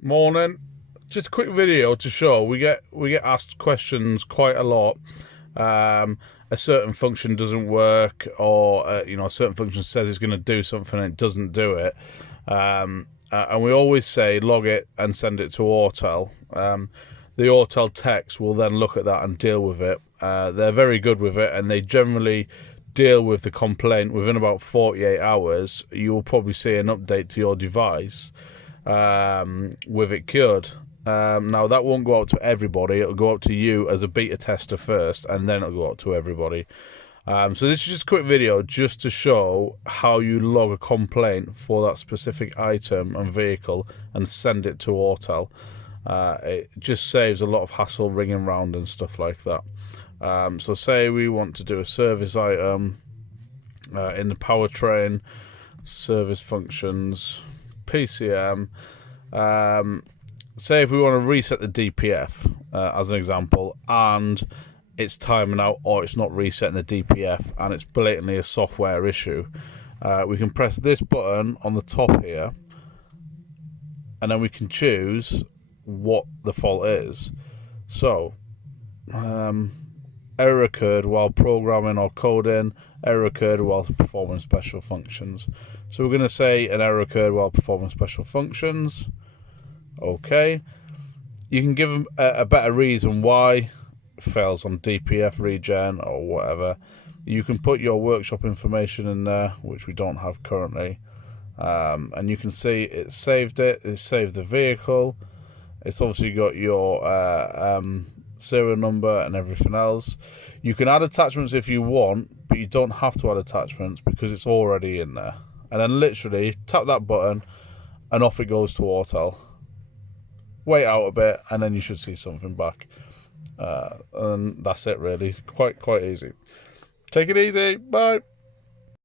Morning. Just a quick video to show we get asked questions quite a lot. A certain function doesn't work, or a certain function says it's going to do something and it doesn't do it. And we always say log it and send it to Autel. The Autel techs will then look at that and deal with it. They're very good with it, and they generally deal with the complaint within about 48 hours. You will probably see an update to your device with it cured. Now that won't go out to everybody. It'll go out to you as a beta tester first, and then it'll go out to everybody. So this is just a quick video just to show how you log a complaint for that specific item and vehicle and send it to Autel. It just saves a lot of hassle ringing around and stuff like that. So say we want to do a service item in the powertrain, service functions, PCM. Say if we want to reset the DPF as an example, and it's timing out or it's not resetting the DPF and it's blatantly a software issue, we can press this button on the top here, and then we can choose what the fault is. So error occurred while programming or coding, error occurred while performing special functions. So we're going to say an error occurred while performing special functions. Okay, you can give them a better reason why it fails on DPF regen or whatever. You can put your workshop information in there, which we don't have currently, and you can see it saved the vehicle. It's obviously got your serial number and everything else. You can add attachments if you want, but you don't have to add attachments because it's already in there. And then literally tap that button and off it goes to Autel. Wait out a bit and then you should see something back. And that's it really. Quite easy. Take it easy. Bye.